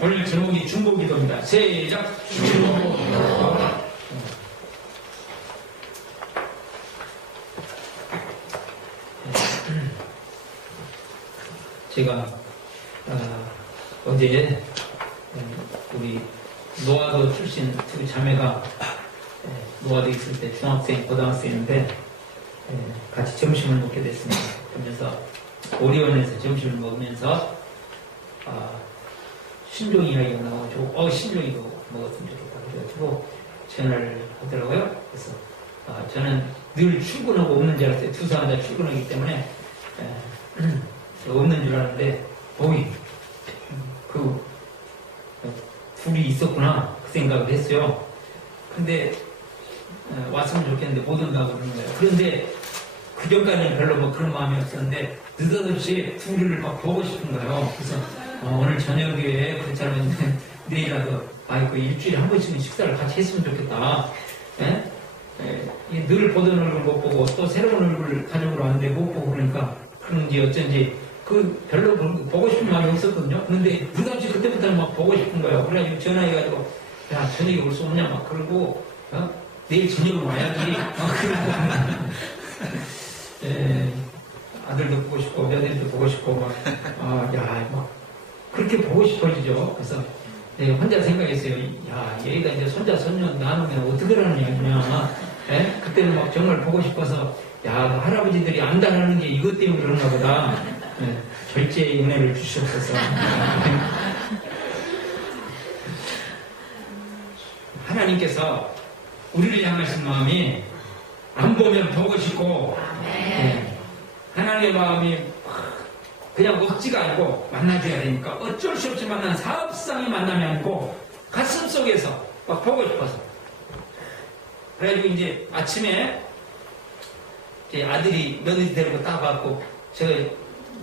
오늘 제목이 중보기도입니다. 시작! 중보기도. 제가 어제 우리 노아도 출신 두 자매가 노아도 있을 때 중학생, 고등학생인데 같이 점심을 먹게 됐습니다. 그러면서 오리온에서 점심을 먹으면서 신종 이야기가 나와가지고 신종이도 먹었으면 좋겠다 그래가지고 전화를 하더라고요. 그래서 저는 늘 출근하고 없는 줄 알았어요. 두 사람 다 출근하기 때문에 없는 줄 알았는데 그 둘이 있었구나 그 생각을 했어요. 근데 왔으면 좋겠는데 못 온다고 그러는 거예요. 그런데 그 전까지는 별로 뭐 그런 마음이 없었는데 느닷없이 둘이를 막 보고 싶은 거예요. 그래서 오늘 저녁에 그렇잖아요. 내일이라도 그 일주일에 한 번씩은 식사를 같이 했으면 좋겠다. 늘 보던 얼굴 못 보고 또 새로운 얼굴 가족으로 왔는데 못 보고 그러니까 그런지 어쩐지 별로 보고 싶은 마음이 없었거든요. 근데 느닷없이 그때부터는 막 보고 싶은 거예요. 그래가지고 전화해가지고 야 저녁에 올 수 없냐 막 그러고 내일 저녁으로 와야지 그러고 아들도 보고 싶고 며느리도 보고 싶고 막 그렇게 보고 싶어지죠. 그래서 혼자 생각했어요. 야 얘가 이제 손자 손녀 나누면 어떻게 하는 얘기냐. 그때는 막 정말 보고 싶어서 야 할아버지들이 안다라는 게 이것 때문에 그런가 보다. 절제의 은혜를 주시옵소서. 하나님께서 우리를 향하신 마음이 안 보면 보고 싶고 하나님의 마음이 그냥 억지가 아니고 만나줘야 되니까 어쩔 수 없이 만난 사업상의 만남이 아니고 가슴 속에서 막 보고 싶어서 그래가지고 이제 아침에 이제 아들이 며느리 데리고 딱 왔고 제가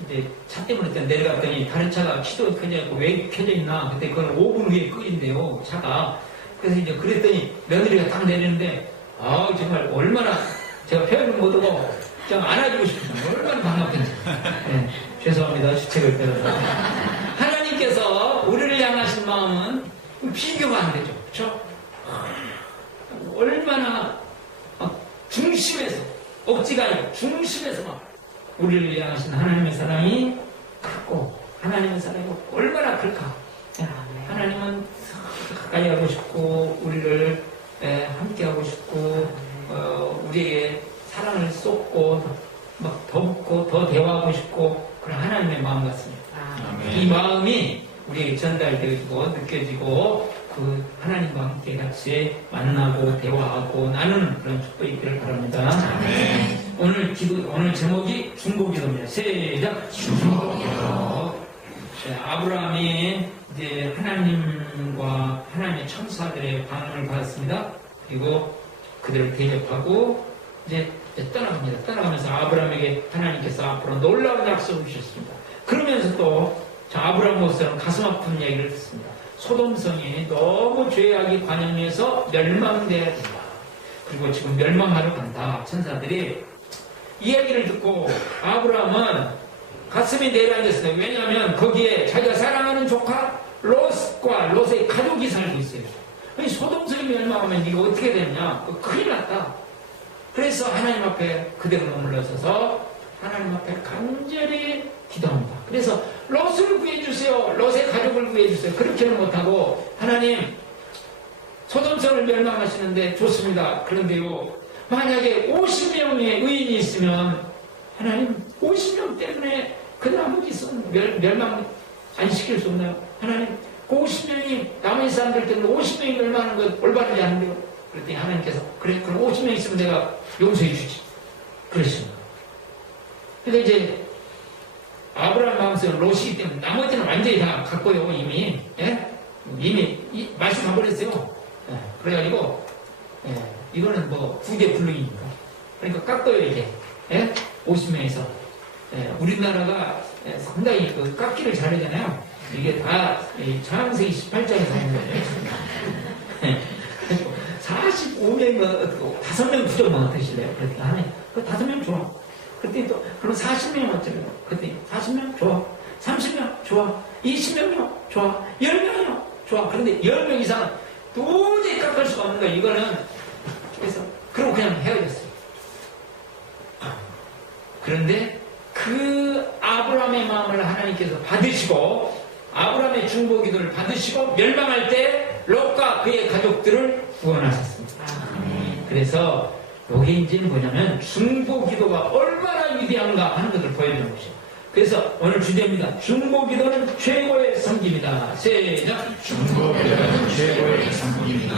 이제 차 때문에 내려갔더니 다른 차가 키도 켜져 있고 왜 켜져 있나 그때 그건 5분 후에 끄인대요 차가. 그래서 이제 그랬더니 며느리가 딱 내리는데 정말 얼마나 제가 표현을 못하고 그냥 안아주고 싶은데 얼마나 반갑던지. 죄송합니다. 주책을 빼서. 하나님께서 우리를 향하신 마음은 비교가 안 되죠. 그렇죠? 얼마나 중심에서 억지가 아니고 중심에서 막 우리를 향하신 하나님의 사랑이 크고 하나님의 사랑이 얼마나 클까. 하나님은 가까이 하고 싶고 우리를 함께 하고 싶고 우리에게 사랑을 쏟고 막 더 대화하고 싶고 그런 하나님의 마음 같습니다. 이 마음이 우리에게 전달되어지고 느껴지고 그 하나님과 함께 같이 만나고 대화하고 나누는 그런 축복이 있기를 바랍니다. 오늘 제목이 중보기도입니다. 시작! 중보기도. 아브라함이 이제 하나님과 하나님의 천사들의 방문을 받았습니다. 그리고 그들을 대접하고 이제 떠나갑니다. 떠나가면서 아브라함에게 하나님께서 앞으로 놀라운 약속을 주셨습니다. 그러면서 또 아브라함 목사는 가슴 아픈 얘기를 듣습니다. 소돔성이 너무 죄악이 관영해서 멸망돼야 된다. 그리고 지금 멸망하러 간다. 천사들이 이 얘기를 듣고 아브라함은 가슴이 내려앉았어요. 왜냐하면 거기에 자기가 사랑하는 조카 롯과 롯의 가족이 살고 있어요. 소돔성이 멸망하면 이거 어떻게 되냐? 큰일 났다. 그래서 하나님 앞에 그대로 머물러서서 하나님 앞에 간절히 기도합니다. 그래서 롯을 구해주세요. 롯의 가족을 구해주세요. 그렇게는 못하고 하나님 소돔성을 멸망하시는데 좋습니다. 그런데요 만약에 50명의 의인이 있으면 하나님 50명 때문에 그 나머지 멸망 안 시킬 수 없나요? 하나님 그 50명이 나머지 사람들 때문에 50명이 멸망하는 것 올바르지 않은데요. 그랬더니 하나님께서 그래 그럼 50명 있으면 내가 용서해 주지. 그러십니다. 근데 이제 아브라함 마음속에 롯이기 때문에 나머지는 완전히 다 갖고요 이미 이미 말씀 가버렸어요. 그래가지고 이거는 뭐 부대불능이니까 그러니까 깎아요 이제 50명에서 우리나라가 상당히 그 깎기를 잘하잖아요. 이게 다 창세기 18장에서 하는 거예요. 45명, 5명 부족만 어떠실래요? 그렇게 하네. 그 5명 좋아. 그때 또, 그럼 40명 어쩌래요? 그때 40명 좋아. 30명 좋아. 20명 좋아. 10명이 좋아. 그런데 10명 이상은 도저히 깎을 수가 없는 거야. 이거는. 그래서 그러고 그냥 헤어졌어요. 그런데 그 아브라함의 마음을 하나님께서 받으시고 아브라함의 중보기도를 받으시고 멸망할 때 롯과 그의 가족들을 구원하셨습니다. 그래서 여기 이제 뭐냐면 중보기도가 얼마나 위대한가 하는 것을 보여주는 것이에요. 그래서 오늘 주제입니다. 중보기도는 최고의 섬김이다. 시작. 중보기도는 최고의 섬김이다.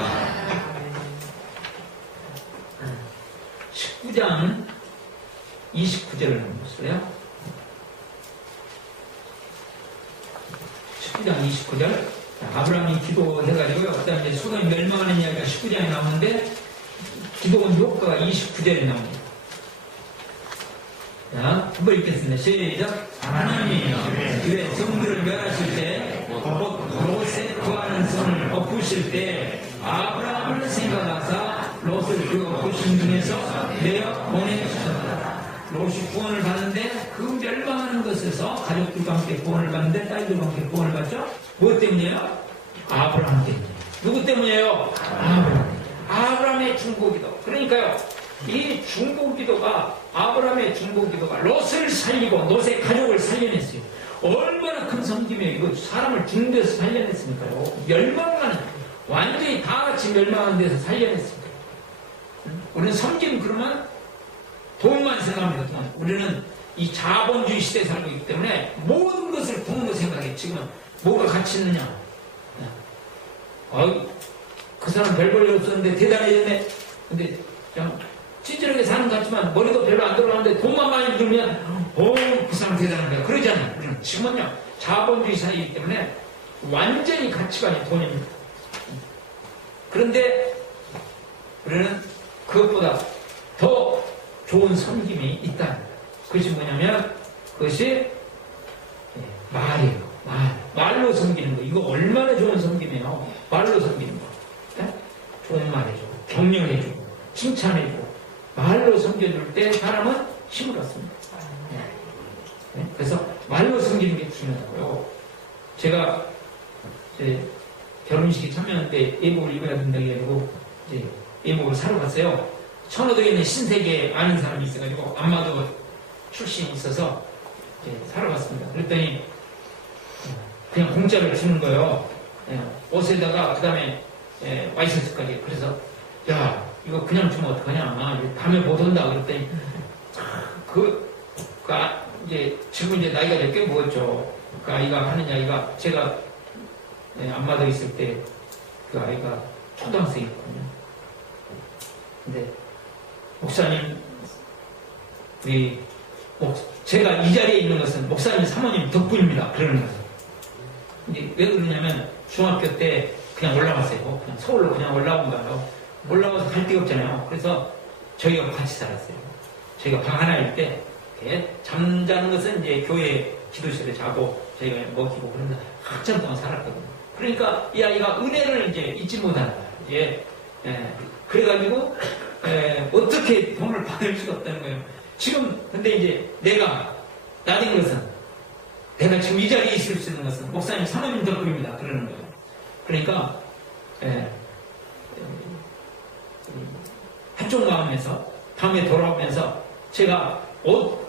19장 29절을 한번 보세요. 19장 29절. 아브라함이 기도해가지고요. 그 다음에 소돔이 멸망하는 이야기가 19장에 나오는데 기도원 효과가 29절에 나옵니다. 자, 한번 읽겠습니다. 시작. 하나님이 그의 성들을 멸하실 때, 곧 롯에 구하는 성을 엎으실 때, 아브라함을 생각하사 롯을 그 엎으신 중에서 내어 보내주셨다. 롯이 구원을 받는데 그 멸망하는 것에서 가족들과 함께 구원을 받는데 딸들과 함께 구원을 받죠? 무엇 때문이에요? 아브라함 때문에. 누구 때문이에요? 아브라함. 아브라함의 중보기도. 그러니까요, 이 중보기도가 아브라함의 중보기도가 롯을 살리고 롯의 가족을 살려냈어요. 얼마나 큰 섬김이에요. 이거 사람을 죽는 데서 살려냈습니까요? 멸망하는, 완전히 다 같이 멸망하는 데서 살려냈습니다. 우리는 섬김 그러면 돈만 생각합니다. 우리는 이 자본주의 시대에 살고 있기 때문에 모든 것을 돈으로 생각해. 지금은 뭐가 가치 있느냐? 그 사람 별 볼 일 없었는데 대단해졌네. 근데 그냥 찌질하게 사는 것 같지만 머리도 별로 안 들어가는데 돈만 많이 들면 그 사람 대단한 거야. 그러잖아요. 우리는 지금은요 자본주의 사회이기 때문에 완전히 가치관이 돈입니다. 그런데 우리는 그것보다 더 좋은 섬김이 있다. 그것이 뭐냐면 그것이 말이에요. 말로 섬기는 거. 이거 얼마나 좋은 섬김이에요. 말로 섬기는 거. 네? 좋은 말 해주고 격려해주고 칭찬해주고 말로 섬겨줄 때 사람은 힘을 얻습니다. 네? 그래서 말로 섬기는 게 중요하고요. 제가 이제 결혼식에 참여하는데 예복을 입어야 된다고 해가지고 이제 예복을 사러 갔어요. 천호동에 있는 신세계 아는 사람이 있어가지고 안마도 출신이 있어서 이제 사러 갔습니다. 그랬더니 그냥 공짜로 주는 거예요. 옷에다가 그 다음에 와이셔츠까지. 그래서 야 이거 그냥 주면 어떡하냐, 밤에 못 온다. 그랬더니 이제 지금 이제 나이가 몇 개 먹었죠. 그 아이가 하는 이야기가 제가 안마도 있을 때 그 아이가 초등학생이었거든요. 근데 목사님, 제가 이 자리에 있는 것은 목사님 사모님 덕분입니다. 그러는 거예요. 이제 왜 그러냐면 중학교 때 그냥 올라갔어요. 그냥 서울로 그냥 올라온 거예요. 올라와서 갈 데가 없잖아요. 그래서 저희가 같이 살았어요. 저희가 방 하나일 때 잠자는 것은 이제 교회 기도실에 자고 저희가 먹이고 그러면 한참 동안 살았거든요. 그러니까 이 아이가 은혜를 이제 잊지 못하는 거예요. 그래가지고 어떻게 돈을 받을 수가 없다는 거예요. 지금 근데 이제 내가 나된 것은 내가 지금 이 자리에 있을 수 있는 것은 목사님 사모님 덕분입니다. 그러는 거예요. 그러니까 한쪽 마음에서 다음에 돌아오면서 제가 옷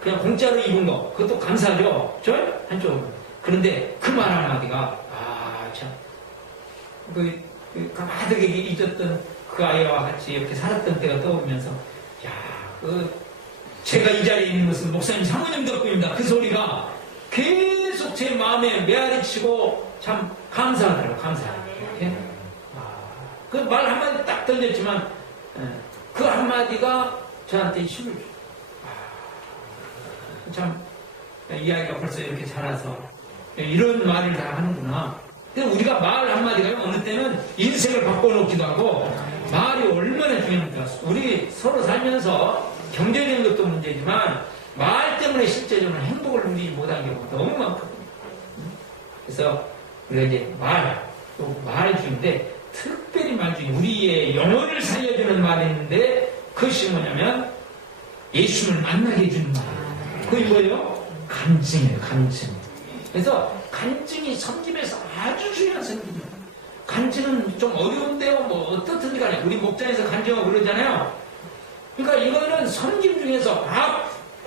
그냥 공짜로 입은 거 그것도 감사하죠. 저 한쪽. 그런데 그 말 한마디가 참 가득하게 잊었던 그 아이와 같이 이렇게 살았던 때가 떠오르면서 제가 이 자리에 있는 것은 목사님 사모님 덕분입니다. 그 소리가 계속 제 마음에 메아리치고 참 감사하더라고요. 감사해요. 그 말 한마디 딱 던졌지만 그 한마디가 저한테 힘을 줘요. 참 이야기가 벌써 이렇게 자라서 이런 말을 다 하는구나. 근데 우리가 말 한마디가 어느 때는 인생을 바꿔놓기도 하고 말이 얼마나 중요합니까? 우리 서로 살면서 경제적인 것도 문제지만 말 때문에 실제적으로 행복을 누리지 못한 경우가 너무 많거든요. 그래서 우리가 이제 말 중인데 특별히 말 중에 우리의 영혼을 살려주는 말이 있는데 그것이 뭐냐면 예수를 만나게 해주는 말. 그게 뭐예요? 간증이에요. 간증. 그래서 간증이 섬김에서 아주 중요한 섬김이에요. 간증은 좀 어려운데요. 뭐 어떻든지 간에 우리 목장에서 간증하고 그러잖아요. 그러니까 이거는 섬김 중에서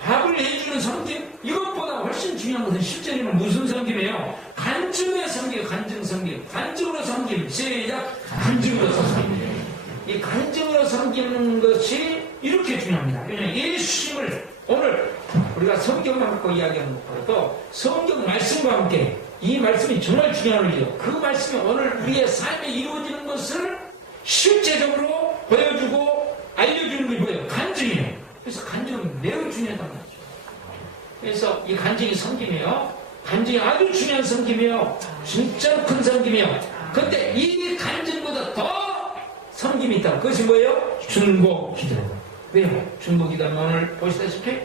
밥을 해주는 섬김, 이것보다 훨씬 중요한 것은 실제로는 무슨 섬김이에요? 간증의 섬김, 간증 섬김, 간증으로 섬김, 시작, 간증으로 섬김. 이 간증으로 섬기는 것이 이렇게 중요합니다. 왜냐하면 예수님을 오늘 우리가 성경만 갖고 이야기하는 것보다도 성경 말씀과 함께 이 말씀이 정말 중요한 일이에요. 그 말씀이 오늘 우리의 삶에 이루어지는 것을 실제적으로 보여주고 알려주는 게 뭐예요? 간증이에요. 그래서 간증은 매우 중요하단 말이죠. 그래서 이 간증이 섬김이에요. 간증이 아주 중요한 섬김이에요. 진짜 큰 섬김이에요. 그런데 이 간증보다 더 섬김이 있다. 그것이 뭐예요? 중보기도. 왜요? 중보기도는 오늘 보시다시피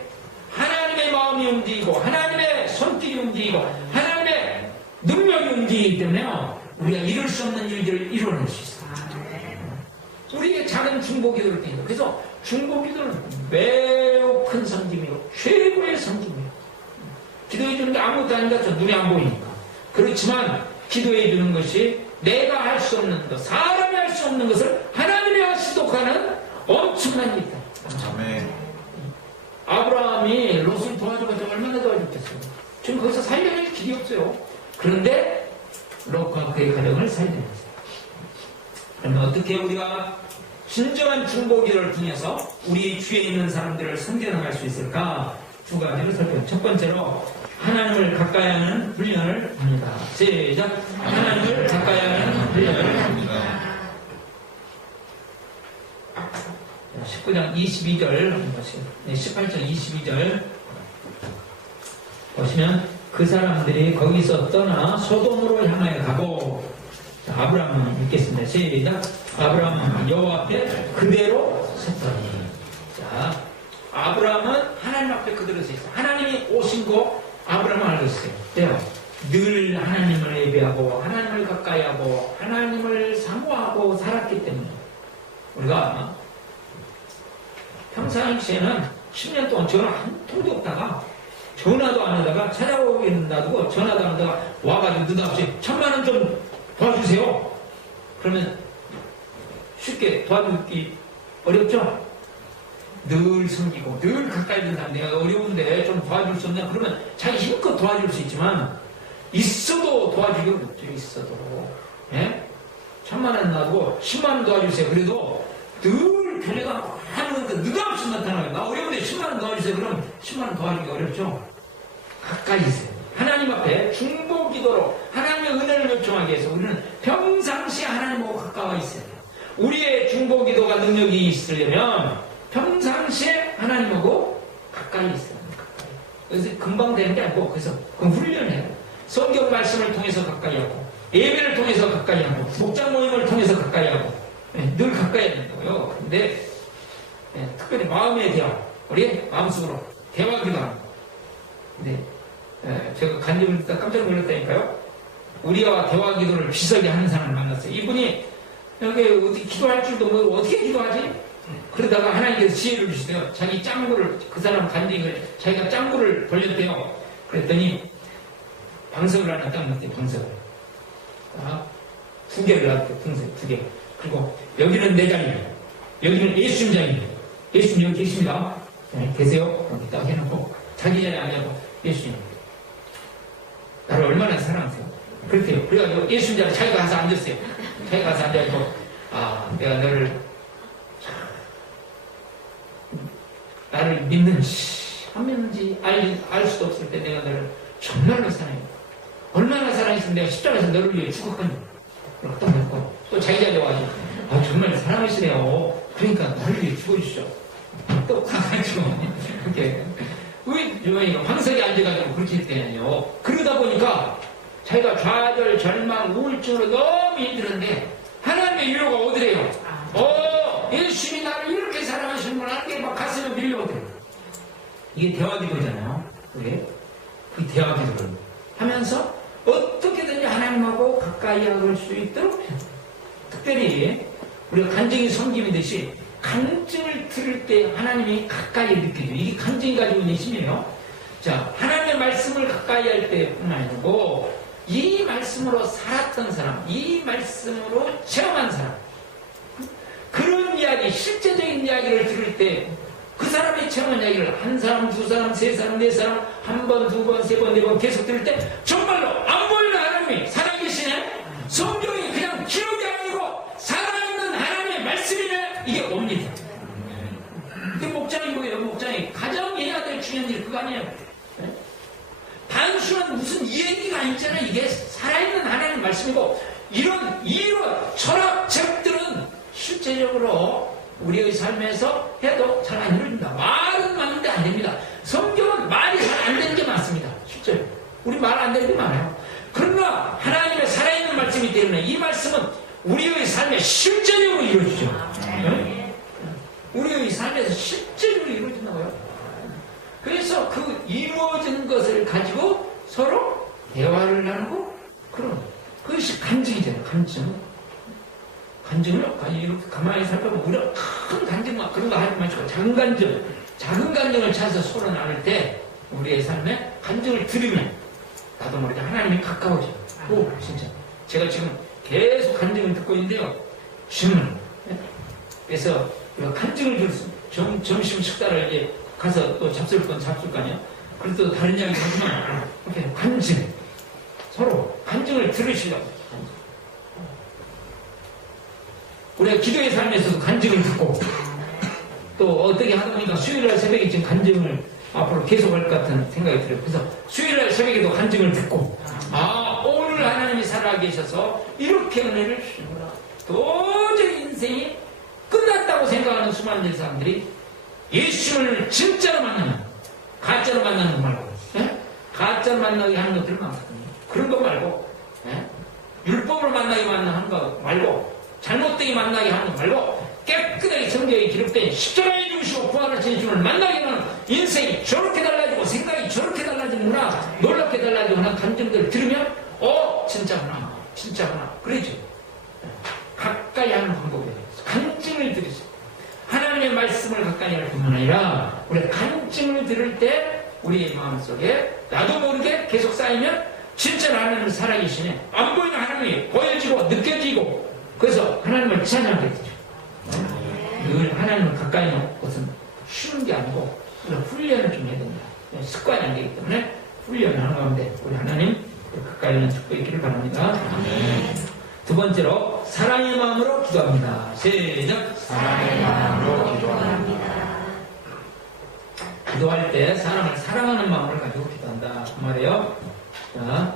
하나님의 마음이 움직이고 하나님의 손길이 움직이고 하나님의 능력이 움직이기 때문에요. 우리가 이룰 수 없는 일들을 이뤄낼 수 있어요. 우리의 작은 중보기도를 띄는. 그래서 중보기도는 매우 큰 섬김이고 최고의 섬김이에요. 기도해 주는 게 아무것도 아니라 저 눈에 안 보이니까. 그렇지만 기도해 주는 것이 내가 할 수 없는 것, 사람이 할 수 없는 것을 하나님이 하시도록 하는 엄청난 일이다. 아멘. 아브라함이 롯을 도와줘가지고 얼마나 도와줬겠어요. 지금 거기서 살려낼 길이 없어요. 그런데 롯과 그의 가정을 살려냈어요. 그러면 어떻게 우리가 진정한 중보기도를 통해서 우리 주위에 있는 사람들을 섬겨나갈 수 있을까? 두 가지를 살펴요. 첫 번째로 하나님을 가까이 하는 훈련을 합니다. 시작. 하나님을 가까이 하는 훈련을 합니다. 19장 22절 보시면 18장 22절 보시면 그 사람들이 거기서 떠나 소돔으로 향하여 가고 자, 아브라함은 읽겠습니다. 시작. 아브라함은 여호와 앞에 그대로 섰더니 자 아브라함은 하나님 앞에 그대로 서 있어요. 하나님이 오신 거 아브라함은 알고 있어요. 네요. 늘 하나님을 예배하고 하나님을 가까이 하고 하나님을 사모하고 살았기 때문에 우리가 평상시에는 10년 동안 전화 한 통도 없다가 전화도 안 하다가 찾아오기는 놔두고 전화도 안 하다가 와가지고 느닷없이 1,000만 원 좀 도와주세요. 그러면 쉽게 도와주기 어렵죠? 늘 섬기고 늘 가까이 있는 사람 내가 어려운데 좀 도와줄 수 없냐 그러면 자기 힘껏 도와줄 수 있지만 있어도 도와주기 어렵죠. 있어도 예? 1,000만 원 놔두고 10만 원 도와주세요. 그래도 늘 교회가 하는 그 느닷없이 나타나요. 나 어려운데 10만 원 도와주세요. 그럼 10만 원 도와주기 어렵죠. 가까이 있어요. 하나님 앞에 중보기도로 하나님의 은혜를 요청하기 위해서 우리는 평상시에 하나님하고 가까워 있어야 돼요. 우리의 중보기도가 능력이 있으려면 평상시에 하나님하고 가까이 있어야 돼요. 가까이. 그래서 금방 되는 게 아니고 그래서 그 훈련해요. 성경 말씀을 통해서 가까이 하고 예배를 통해서 가까이 하고 목장 모임을 통해서 가까이 하고 늘 가까이 하는 거예요. 근데 특별히 마음의 대화, 우리 마음속으로 대화기도 하는 거. 근데 제가 간증을 듣다 깜짝 놀랐다니까요. 우리와 대화기도를 비슷하게 하는 사람을 만났어요. 이분이 여기 어떻게 기도할 줄도 모르고 어떻게 기도하지? 그러다가 하나님께서 지혜를 주시대요. 자기 짱구를 그 사람 간증을 자기가 짱구를 돌렸대요. 그랬더니 방석을 하나 딱 놨대요. 방석을. 두 개를 놨대요. 방석 두 개. 그리고 여기는 내 자리예요. 여기는 예수님 자리예요. 예수님 여기 계십니다. 네, 계세요. 여기 딱 해놓고 자기 자리에 앉아서 예수님 나를 얼마나 사랑하세요? 그렇대요. 그래가지고 예수님 자리에 자기가 가서 앉았어요. 자기가 가서 앉아있고 내가 나를 믿는지 안 믿는지 알 수도 없을 때 내가 너를 정말로 사랑해. 얼마나 사랑했으면 내가 십자가에서 너를 위해 죽었거든요. 그렇게 했고 또 자기 자리에 와서 정말 사랑하시네요. 그러니까 나를 위해 죽어주시죠. 또 가가지고 이렇게 왜 방석에 앉아가지고 그렇게 했대요. 그러다 보니까 자기가 좌절, 절망, 우울증으로 너무 힘들었는데 하나님의 위로가 오더래요. 예수님이 나를 이렇게 사랑하시는구나. 이게 막 가슴에 밀려오더래요. 이게 대화기도잖아요. 그게 그 대화기도를 하면서 어떻게든지 하나님하고 가까이 할 수 있도록 특별히 우리가 간증이 섬김이듯이 간증을 들을 때 하나님이 가까이 느껴져요. 이게 간증이 가지고 있는 힘이에요. 자, 하나님의 말씀을 가까이 할 때뿐만 아니고 이 말씀으로 살았던 사람, 이 말씀으로 체험한 사람, 그런 이야기, 실제적인 이야기를 들을 때 그 사람이 체험한 이야기를 한 사람, 두 사람, 세 사람, 네 사람, 한 번, 두 번, 세 번, 네 번 계속 들을 때 정말로 안 보이는 하나님이 살아계시네? 성경이 그냥 기록이 아니고 살아있는 하나님의 말씀이네? 이게 옵니다. 그 목장이 뭐예요? 목장이 가장 해야 될 중요한 일 그거 아니에요? 네? 단순한 무슨 얘기가 아니잖아요. 이게 살아있는 하나님 말씀이고 이런 철학책들은 실제적으로 우리의 삶에서 해도 잘 안 이루어진다. 말은 많은데 안 됩니다. 성경은 말이 잘 안 되는 게 많습니다. 실제로. 우리 말 안 되는 게 많아요. 그러나 하나님의 살아있는 말씀이기 때문에 이 말씀은 우리의 삶에 실제적으로 이루어지죠. 네? 우리의 삶에서 실제적으로 이루어진다고요. 그래서 그 이루어진 것을 가지고 서로 대화를 나누고 그런 그것이 간증이잖아요. 간증을 이렇게 가만히 살펴보면 우리가 큰 간증 막 그런 거 하지 마시고 작은 간증을 찾아서 서로 나눌 때 우리의 삶에 간증을 들으면 나도 모르게 하나님이 가까워져요. 오, 진짜 제가 지금 계속 간증을 듣고 있는데요. 질문. 그래서 간증을 들었습니다. 점심 식사를 이제 가서 또 잡술 거 아니야. 그래서 또 다른 이야기 하지만 이렇게 간증 서로 간증을 들으시려고. 우리가 기도의 삶에서도 간증을 듣고 또 어떻게 하다 보니까 수요일날 새벽에 지금 간증을 앞으로 계속할 것 같은 생각이 들어요. 그래서 수요일날 새벽에도 간증을 듣고 오늘 하나님이 살아계셔서 이렇게 은혜를 주시구나. 도저히 인생이 끝났다고 생각하는 수많은 사람들이 예수를 진짜로 만나면 가짜로 만나는 거 말고 가짜로 만나게 하는 것들 많거든요. 그런 거 말고 율법으로 만나게 하는 거 말고 잘못되게 만나게 하는 거 말고 깨끗하게 성경에 기록된 십자가에 죽으시고 부활을 지내주는 만나게 하는 인생이 저렇게 달라지고 생각이 저렇게 달라지는구나 놀랍게 달라지는 감정들을 들으면 진짜구나 그러죠. 가까이 하는 방법이에요. 간증을 들으세요. 하나님의 말씀을 가까이 할 뿐만 아니라 우리가 간증을 들을 때 우리의 마음속에 나도 모르게 계속 쌓이면 진짜 하나님은 살아계시네. 안 보이는 하나님이 보여지고 느껴지고 그래서 하나님을 찬양하게 되죠. 늘 하나님을 가까이 하는 것은 쉬운 게 아니고 우리가 훈련을 좀 해야 됩니다. 습관이 안 되기 때문에 훈련을 하는 가운데 우리 하나님 가까이 하는 축복이 있기를 바랍니다. 두 번째로 사랑의 마음으로 기도합니다. 시작. 사랑의 마음으로 기도합니다. 기도할 때 사람을 사랑하는 마음을 가지고 기도한다. 그 말이에요. 자,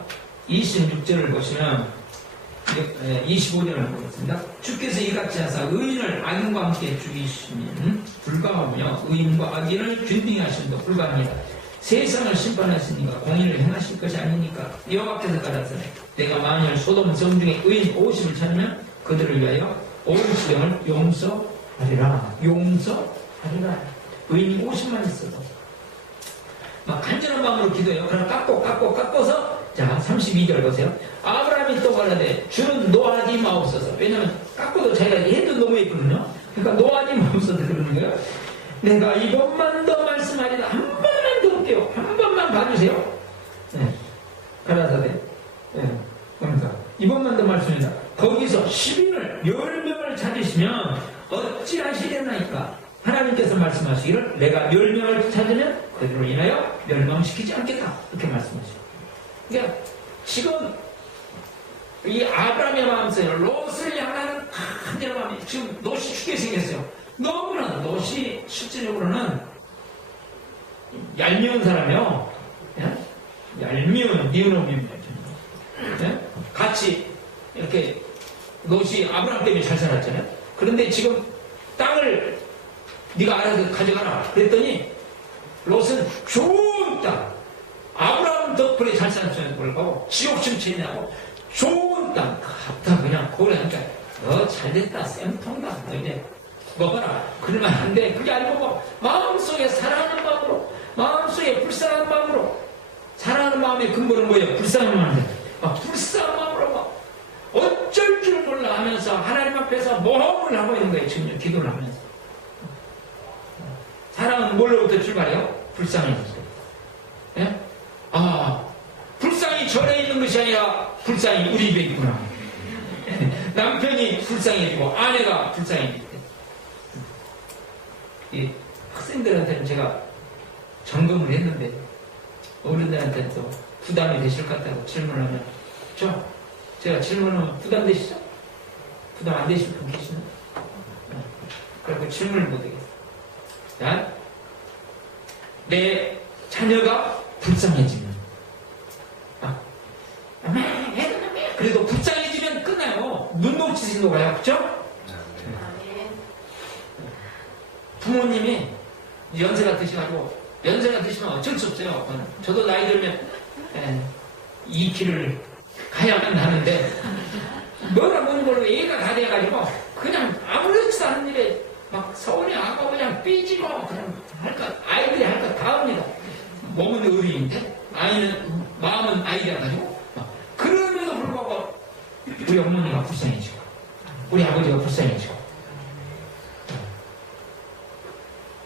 26절을 보시면 25절을 보겠습니다. 주께서 이같이 하사 의인을 악인과 함께 죽이시면 불가하며 의인과 악인을 균등히 하심도 불가합니다. 세상을 심판하시니까 공의를 행하실 것이 아니니까 여호와께서 가라사대 내가 만일 소돔 성 중에 의인 50을 찾으면 그들을 위하여 온 지경을 용서하리라. 의인이 50만 있어도 막 간절한 마음으로 기도해요. 그럼 깎고서 자 32절 보세요. 아브라함이 또 말하되 주는 노하지 마옵소서. 왜냐면 깎고도 자기가 해도 너무 예쁘거든요. 그러니까 노하지 마옵소서 그러는 거예요. 내가 이번만 더 말씀하리라. 한 번만 더 할게요. 한 번만 봐주세요. 가라사대 그러니까 이번만 더 말씀이다. 거기서 10인을 10명을 찾으시면 어찌 하시려나이까. 하나님께서 말씀하시기를 내가 10명을 찾으면 그들로 인하여 멸망시키지 않겠다. 이렇게 말씀하시죠. 그러니까 지금 이 아브라함의 마음속에 롯을 향하는 간절한 마음이 지금 롯이 죽게 생겼어요. 너무나 롯이 실질적으로는 얄미운 사람이요. 얄미운 니은놈입니다. 같이 이렇게 롯이 아브라함 때문에 잘 살았잖아요. 그런데 지금 땅을 네가 알아서 가져가라 그랬더니 롯은 좋은 땅 아브라함 덕분에 잘 살았음에도 불구하고 지옥심 체내하고 좋은 땅 갖다 그냥 고래 하니까 잘됐다 쌤통다 너 이제 먹어라 그러면 안 돼. 그게 아니고 뭐 마음속에 사랑하는 마음으로 마음속에 불쌍한 마음으로 사랑하는 마음의 근본은 뭐예요? 불쌍한 마음인데 불쌍한 마음으로 막 어쩔 줄 몰라 하면서 하나님 앞에서 모험을 하고 있는 거예요. 지금 기도를 하면서. 사랑은 뭘로부터 출발해요? 불쌍해졌어요. 불쌍히 절에 있는 것이 아니라 불쌍히 우리 집에 있구나. 남편이 불쌍해지고 아내가 불쌍해질 때. 이 학생들한테는 제가 점검을 했는데 어른들한테는 또 부담이 되실 것 같다고 질문하면 제가 질문하면 부담되시죠? 부담 안 되실 분 계시나? 그래서 질문을 못하겠어요. 자, 내 자녀가 불쌍해지면 그래도 불쌍해지면 끝나요. 눈독치시는 거야, 그렇죠? 부모님이 연세가 드셔가지고 연세가 드시면 어쩔 수 없어요. 저도 나이 들면 이 길을 가야만 하는데 뭐라 뭐는 걸로 애가 다 돼가지고 그냥 아무렇지도 않은 일에 막 서운해 하고 그냥 삐지고 그냥 아이들이 할 것 다 합니다. 몸은 어린인데 마음은 아이라 가지고 그럼에도 불구하고 우리 어머니가 불쌍해지고 우리 아버지가 불쌍해지고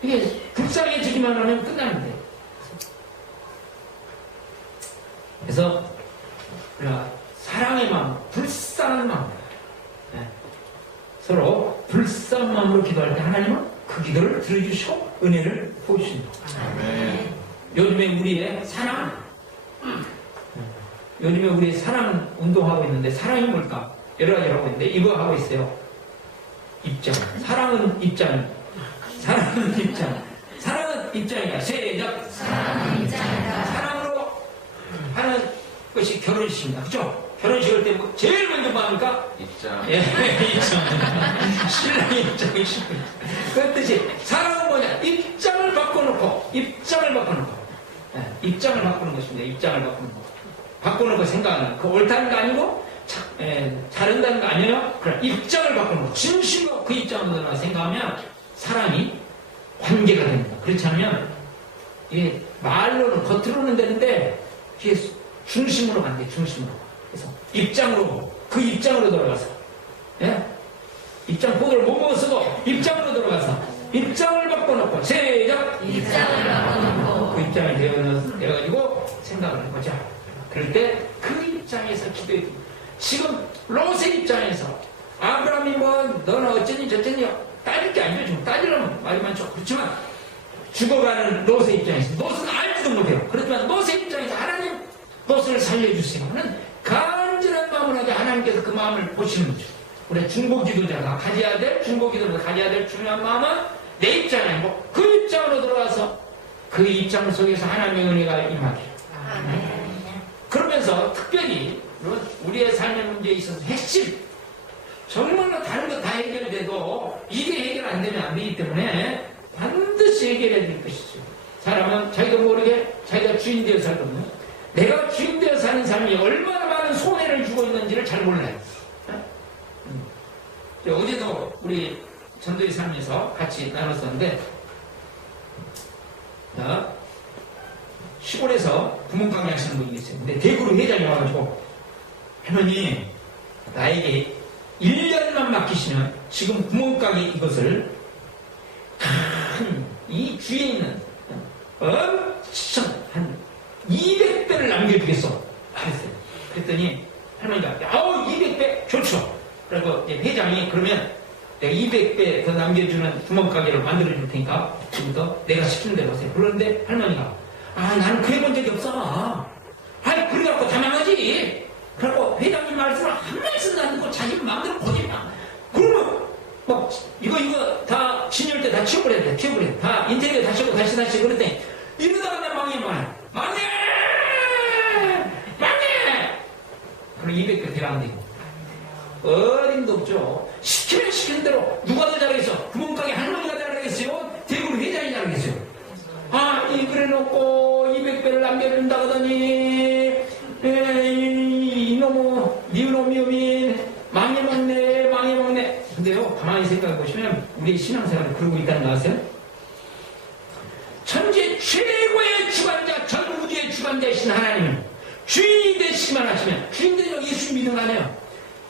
이게 불쌍해지기만 하면 끝나는데 그래서 우리가 사랑의 마음, 불쌍한 마음 서로 불쌍한 마음으로 기도할 때 하나님은 그 기도를 들어주시고 은혜를 보여주십니다. 요즘에 우리의 사랑 운동하고 있는데 사랑이 뭘까? 여러 가지 하고 있는데 이거 하고 있어요. 입장. 사랑은 입장. 사랑은 입장이다. 시작. 사랑은 입장이다. 사랑으로 하는 것이 결혼식입니다. 그죠? 결혼식을 때 제일 먼저 뭐 합니까? 입장. 예, 입장. 신랑의 입장이 신부. 그 뜻이 사랑은 뭐냐? 입장을 바꿔놓고 입장을 바꾸는 것입니다. 입장을 바꾸는 거. 바꿔놓고 생각하는 거. 그 옳다는 거 아니고 자른다는 거 아니에요? 그래, 입장을 바꾸는 거. 진심으로 그 입장으로 생각하면 사랑이 관계가 됩니다. 그렇지 않으면 이게 말로는 겉으로는 되는데 이게 중심으로 간대. 중심으로. 그래서 그 입장으로 돌아가서 입장 코드를 못 쓰고 입장으로 들어가서 입장을 바꿔놓고 시작! 입장을 바꿔놓고 그 입장을 되어가지고 생각을 해보자. 그럴 때 그 입장에서 기도해 줍니다. 지금 롯의 입장에서 아브라함이 너는 어쩌니 저쩌니 따질 게 아니죠. 지금 따지려면 말이 많죠. 그렇지만 죽어가는 롯의 입장에서 롯은 알지도 못해요. 그렇지만 롯의 입장에서 하나님 롯을 살려주세요 하는 간절한 마음을 하게 하나님께서 그 마음을 보시는 거죠. 우리 중보기도자가 가져야 될 중요한 마음은 내 입장이 아니고 그 입장으로 들어가서 그 입장 속에서 하나님의 은혜가 임하게. 그러면서 특별히 우리의 삶의 문제에 있어서 핵심 정말로 다른 거 다 해결돼도 이게 해결 안 되면 안 되기 때문에 반드시 해결해야 될 것이죠. 사람은 자기도 모르게 자기가 주인 되어 살거든요. 내가 주인 되어 사는 삶이 얼마나 많은 손해를 주고 있는지를 잘 몰라요. 어제도 우리 전도의 삶에서 같이 나눴었는데 시골에서 구멍가게 하시는 분이 있어요. 근데 대구로 회장이 와가지고 할머니 나에게 1년만 맡기시면 지금 구멍가게 이것을 이 주위에 있는 엄청 한 200배를 남겨주겠어 그랬어요. 그랬더니 할머니가 200배 좋죠. 그리고 회장이 그러면 내가 200배 더 남겨주는 구멍가게를 만들어줄 테니까 지금부터 내가 시키는 대로 하세요. 그런데 할머니가 나는 그래본 적이 없어. 그래갖고 다 망하지. 그래갖고 회장님 말씀을 한 말씀도 안 듣고 자기 마음대로 거짓말. 그러면 이거 다 진열 때 다 치워버려야 돼. 다 인테리어 다 치우고 다시 그랬더니 이러다가 나 망해. 그럼 200배 더 안 되고. 어림도 없죠. 시키는 대로 누가 더 잘하겠어? 구멍가게 할머니가 잘하겠어요? 대구로 회장이 잘하겠어요? 그래 놓고 200배를 남겨준다 하더니 이놈이 망해먹네. 근데요, 가만히 생각해 보시면 우리 신앙생활을 그러고 있다는 거 아세요? 천재 최고의 주관자, 전 우주의 주관자이신 하나님은 주인이 되시기만 하시면, 주인 되면 예수 믿는 거 아니에요?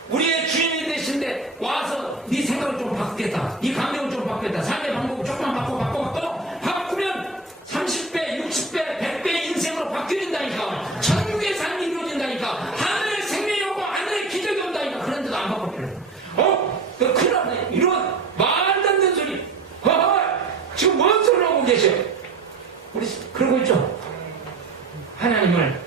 우리의 주인이 되신데 와서 네 생각을 좀 바꾸겠다, 네 감정을 좀 바꾸겠다, 삶의 방법을 조금만 바꾸면 30배, 60배, 100배의 인생으로 바뀌어진다니까. 천국의 삶이 이루어진다니까. 하늘의 생명이 너 큰일 났네. 이런 말도 안 되는 소리. 지금 뭔 소리 하고 계셔? 우리 그러고 있죠? 하나님을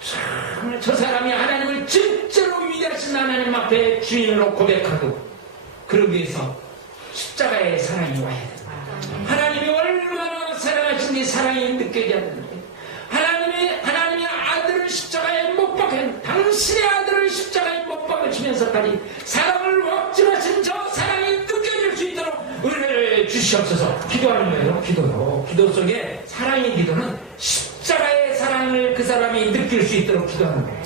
참, 저 사람이 하나님을 진짜로 위대하신 하나님 앞에 주인으로 고백하고 그러기 위해서 십자가의 사랑이 와야 돼. 하나님이 얼마나 사랑하신지 사랑이 느껴져야 되는데 하나님의 아들을 십자가에 못 박은 당신의 아들을 십자가에 못 박으시면서까지 사랑을 확증하신 저 사랑이 느껴질 수 있도록 은혜를 주시옵소서. 기도하는 거예요. 기도 속에 사랑의 기도는 십자가의 사랑을 그 사람이 느낄 수 있도록 기도하는 거예요.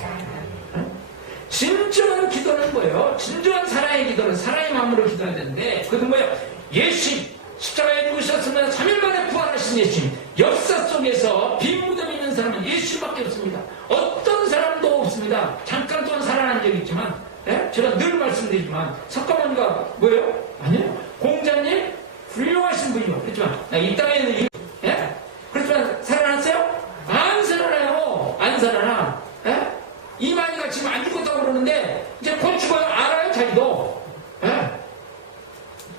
진정한 기도는 뭐예요? 진정한 사랑의 기도는 사랑의 마음으로 기도해야 되는데 그것은 뭐예요? 예수님 십자가에 죽으셨으면 3일 만에 부활하신 예수님. 역사 속에서 빈 무덤 있는 사람은 예수님밖에 없습니다. 어떤 사람도 없습니다. 잠깐 동안 살아난 적이 있지만 제가 늘 말씀드리지만 석가모니가 뭐예요? 아니요. 공자님 훌륭하신 분이요. 그렇지만 이 땅에 있는 그렇지만 살아났어요? 안 살아나요. 안 살아나. 이만희가 지금 안 죽었다고 그러는데 이제 곧 죽어요. 알아요 자기도.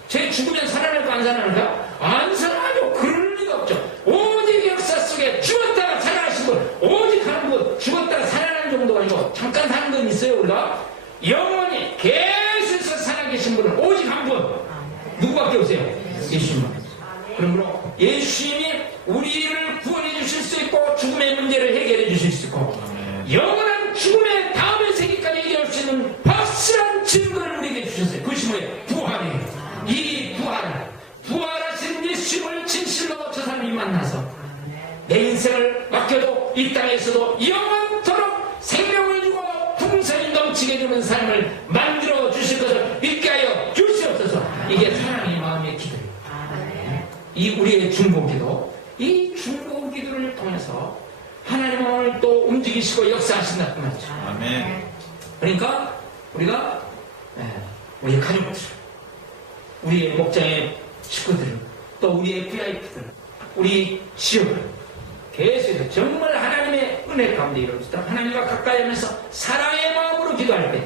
제 죽으면 살아날까 안 살아날까? 안 살아나죠. 그럴 리가 없죠. 오직 역사 속에 죽었다가 살아나신 분, 오직 하는 분, 죽었다가 살아나는 정도가 아니고 잠깐 사는 건 있어요. 우리가 영원히 계속해서 살아계신 분은 오직 한 분. 누구밖에 없어요? 예수님만. 그러므로 예수님이 우리를 구원해 주실 수 있고 죽음의 문제를 해결해 주실 수 있고 영원한 죽음의 다음의 세계까지 이겨올 수 있는 확실한 증거를 우리에게 주셨어요. 그것이 뭐예요? 부활이에요. 이 부활하신 예수님을 진실로 저 사람이 만나서 내 인생을 맡겨도 이 땅에서도 영원토록 생명을 주고 풍성이 넘치게 해주는 삶을 만들어 주실 것을 믿게 하여 주시옵소서. 이게 사랑의 마음의 기도예요. 이 우리의 중보기도, 이 중보기도를 통해서 하나님은 오늘 또 움직이시고 역사하신다는 말이죠. 아멘. 그러니까 우리가 우리 가족들, 우리의 목장의 식구들, 또 우리의 VIP들, 우리 지역을 계속 정말 하나님의 은혜 가운데 이루어지도록 하나님과 가까이 하면서 사랑의 마음으로 기도할 때